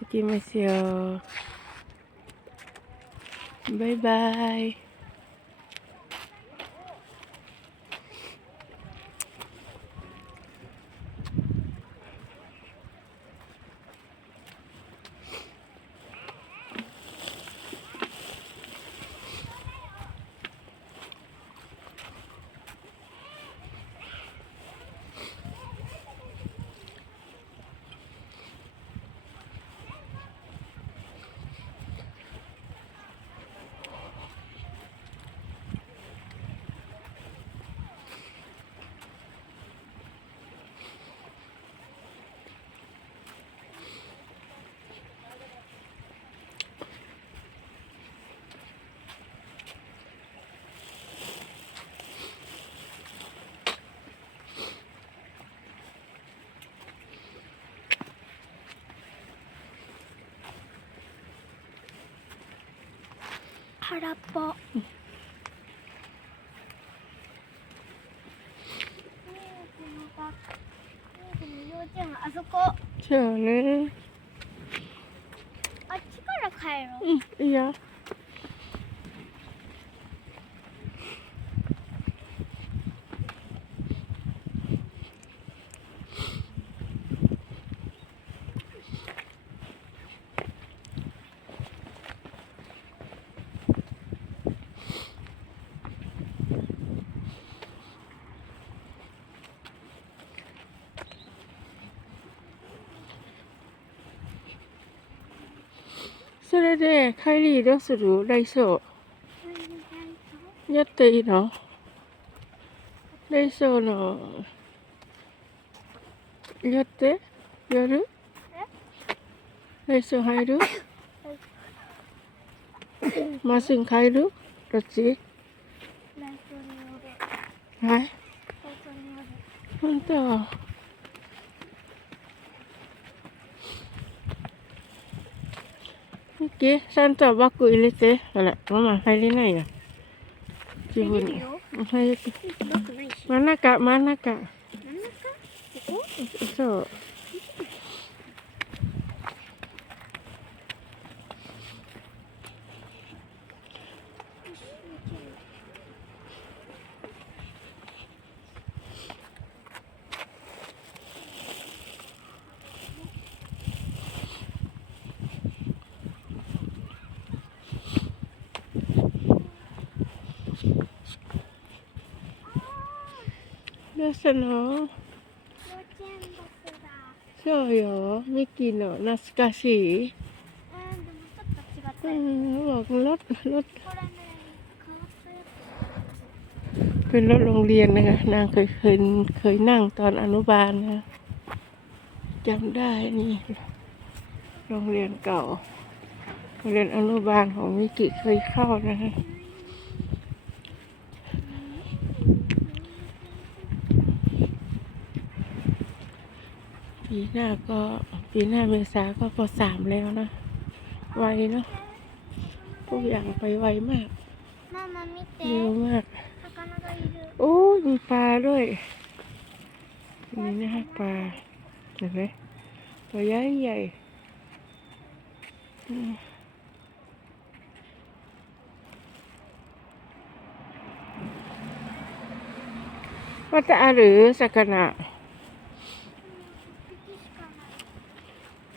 行きますよ。バイバイ。 腹ぽ。あそこ。そうね。あっちから帰ろう。うん、いいや。それで帰りどうする来週やっていいの？来週のやって？やる？来週入る？まっすぐ帰る？どっち？はい。本当 กี้ฉันจะว่ากูอิเลเซ่อะไรว่ามาใไฟลินไหนอะจีบุนไฟลินมาน้ากะมาน้ากะそう したの幼稚園バスだ。そうよミッキーの懐かしいうん、でもちょっと違ったうよ。んบอกรถรถ これね、変わったやつ。 เป็นรถโรงเรียนนะคะนางเคยเคยเคยนั่งตอนอนุบาลนะจำได้นี่ โรงเรียนเก่า โรงเรียนอนุบาลของมิกิเคยเข้านะคะ ปีหน้าก็ปีหน้าเมษาก็พอสามแล้วนะ ไวเนาะทุกอย่างไปไวมากเร็วมาก โอ้ยมีปลาด้วยนี่นะฮะปลาเห็นไหมตัวใหญ่ใหญ่ว่าอะหรือสักนะ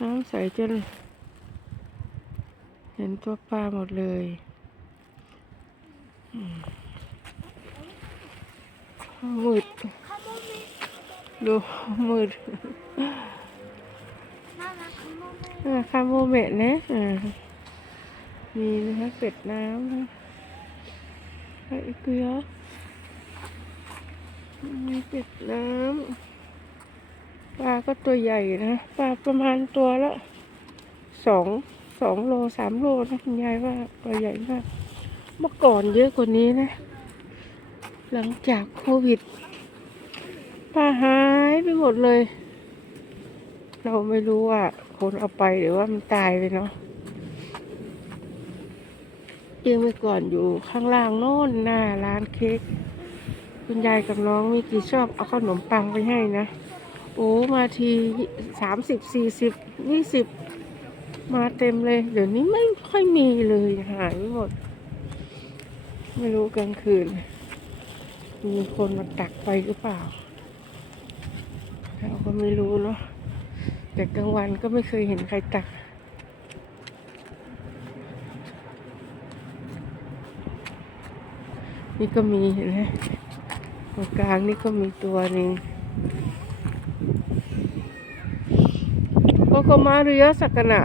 น้ำใสจนเห็นตัวปลาหมดเลยมืด ดูมืดคาโมเมะนะมีนะคะเป็ดน้ำไอ้เกลือมีเป็ดน้ำ ปลาก็ตัวใหญ่นะปลาประมาณตัวละสองสองโลสามโลนะคุณยายว่าตัวใหญ่มากเมื่อก่อนเยอะกว่านี้นะ หลังจากโควิดปลาหายไปหมดเลย เราไม่รู้ว่าคนเอาไปหรือว่ามันตายไปเนาะยังเมื่อก่อนอยู่ข้างล่างโน่นหน้าร้านเค้กคุณยายกับน้องมีกี่ชอบเอาขนมปังไปให้นะ โอ้มาทีสามสิบสี่สิบยี่สิบมาเต็มเลย เดี๋ยวนี้ไม่ค่อยมีเลยหายไปหมด ไม่รู้กลางคืน มีคนมาตักไปหรือเปล่า เราก็ไม่รู้เนาะแต่กลางวันก็ไม่เคยเห็นใครตักนี่ก็มีเห็นไหมตรงกลางนี่ก็มีตัวหนึ่งโกโกมาเรือสักกันอะ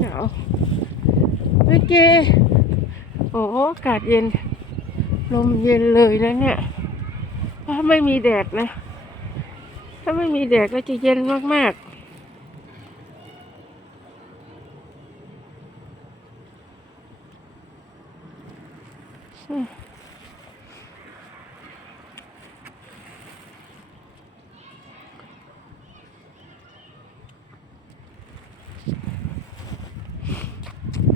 หนาวไม่เกโอ้อากาศเย็น ลมเย็นเลยนะเนี่ย ถ้าไม่มีแดดนะ ถ้าไม่มีแดดก็จะเย็นมากๆอืม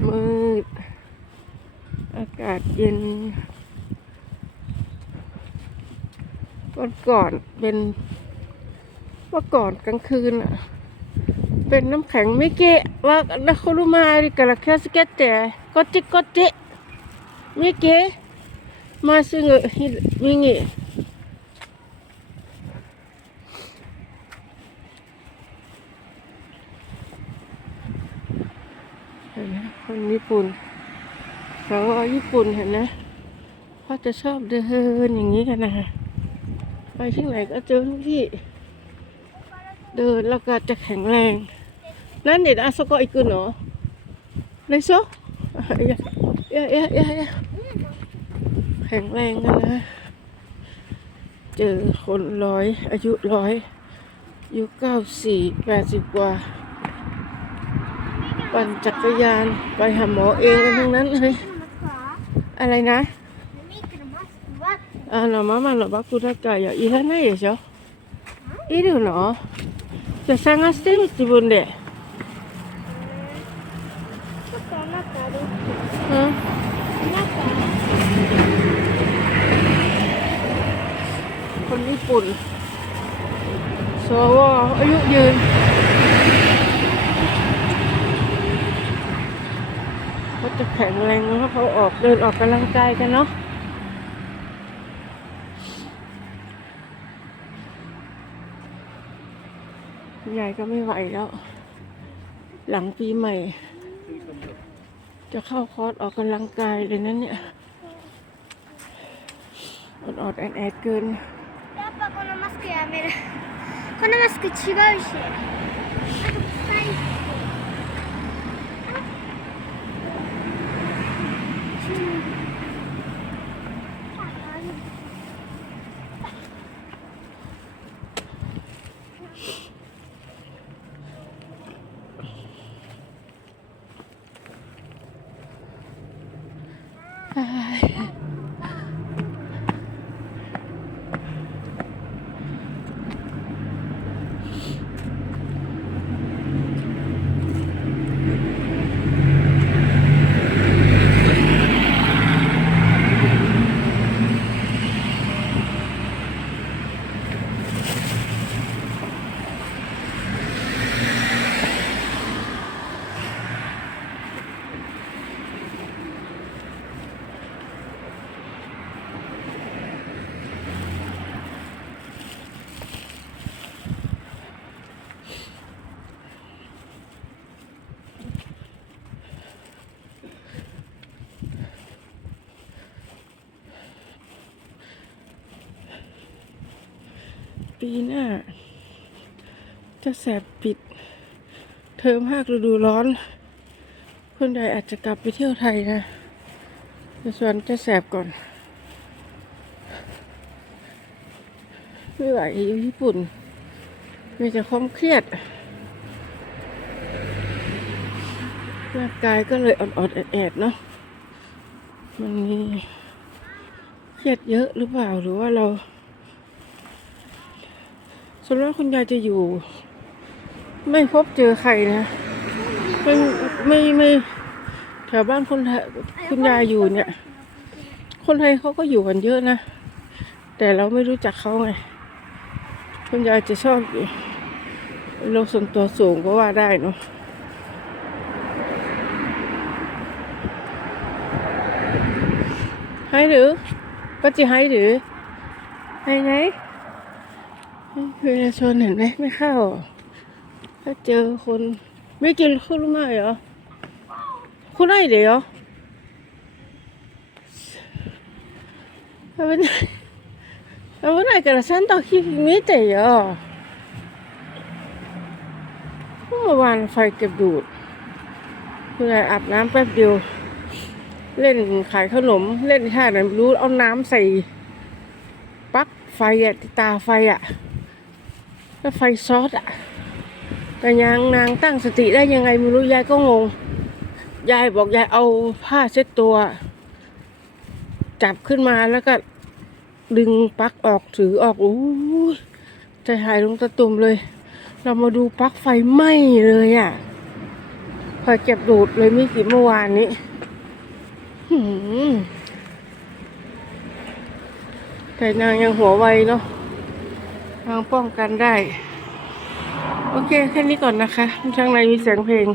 มืด อากาศ เย็นวันก่อนเป็นเมื่อก่อนกลางคืนอะเป็นน้ำแข็งไม่เกะว่านักคุมาริกาลาแคสเกตแต่ก็จิก็จิไม่เกะมาซึ่งฮิมิงิเห็นไหมคนญี่ปุ่น สาวญี่ปุ่นเห็นไหมเขาจะชอบเดินอย่างนี้กันนะไปที่ไหนก็เจอทุกที่ เดินแล้วก็จะแข็งแรง นั่นเด็ดอาสกอีกกุนเหรอเลยโซเอะเอะเอะเอะเอะแข็งแรงกันนะ เจอคนร้อย อายุร้อยอายุเก้าสี่แปดสิบกว่าปั่นจักรยานไปหาหมอเองกันทั้งนั้นเลย อะไรนะ ミクのマスクはあの、ママのバッグだからいらないでしょいるのじゃあ探してみ、自分で。ちょっとなんかあるうん。なんか คนญี่ปุ่นสวอายุยืน จะแข็งแรงแล้วเขาออกเดินออกกำลังกายกันเนาะ ยายก็ไม่ไหวแล้ว หลังปีใหม่ จะเข้าคอร์สออกกำลังกายเลยนั่นเนี่ยอดอดๆแอดแอดๆเกิน やっぱこのマスクやめるこのマスク違うし ปี หน้า จะแสบปิด เทอมภาคฤดูร้อน คนใดอาจจะกลับไปเที่ยวไทยนะแต่ส่วนจะแสบก่อน ไม่ไหวอยู่ญี่ปุ่น มีแต่ความเครียดร่างกายก็เลยอ่อนๆแอดๆเนาะมันมีเครียดเยอะหรือเปล่าหรือว่าเรา ส่วนมากคุณยายจะอยู่ ไม่พบเจอใครนะไม่ไม่ไม่แถวบ้านคนคุณยายอยู่เนี่ย คนไทยเขาก็อยู่กันเยอะนะ แต่เราไม่รู้จักเขาไง คุณยายจะชอบอยู่โลกส่วนตัวสูงก็ว่าได้เนาะให้หรือก็จะให้หรือให้ไหน ประชาชนเห็นไหมไม่เข้าถ้าเจอคนไม่กินข้าวรู้ไหมเหรอคุณได้เดี๋ยวเอาไปไหนเอาไปไหนกันละฉันต่อคิดมิเต๋อเมื่อวานไฟเก็บดูดคุณยายอาบน้ำแป๊บเดียว เล่นขายขนม เล่นท่าไหนรู้เอาน้ำใส่ปลั๊กไฟอะตาไฟอะ แล้วไฟซอสอะแต่ยังนางตั้งสติได้ยังไงไม่รู้ยายก็งง ยายบอกยายเอาผ้าเช็ดตัว จับขึ้นมาแล้วก็ ดึงปลั๊กออกถือออกโอ้ยใจหายลงตะตุ่มเลย เรามาดูปลั๊กไฟไหม้เลยอะไฟเก็บดูดเลยเมื่อกี้เมื่อวานนี้แต่นางยังหัวไวเนาะ ทางป้องกันได้ โอเค แค่นี้ก่อนนะคะข้างในมีเสียงเพลง